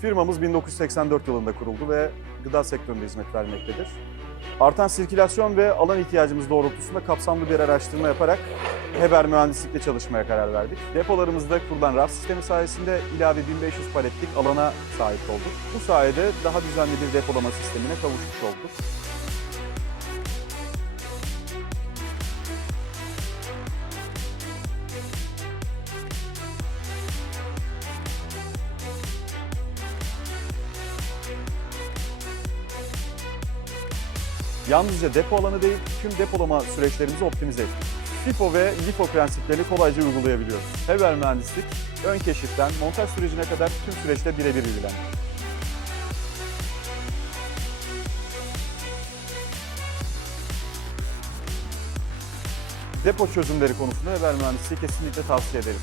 Firmamız 1984 yılında kuruldu ve gıda sektöründe hizmet vermektedir. Artan sirkülasyon ve alan ihtiyacımız doğrultusunda kapsamlı bir araştırma yaparak Heber mühendislikle çalışmaya karar verdik. Depolarımızda kurulan raf sistemi sayesinde ilave 1500 paletlik alana sahip olduk. Bu sayede daha düzenli bir depolama sistemine kavuşmuş olduk. Yalnızca depo alanı değil, tüm depolama süreçlerimizi optimize ettik. FIFO ve LIFO prensiplerini kolayca uygulayabiliyoruz. Heber Mühendislik, ön keşiften montaj sürecine kadar tüm süreçte birebir ilgilendi. Depo çözümleri konusunda Heber Mühendisliği kesinlikle tavsiye ederiz.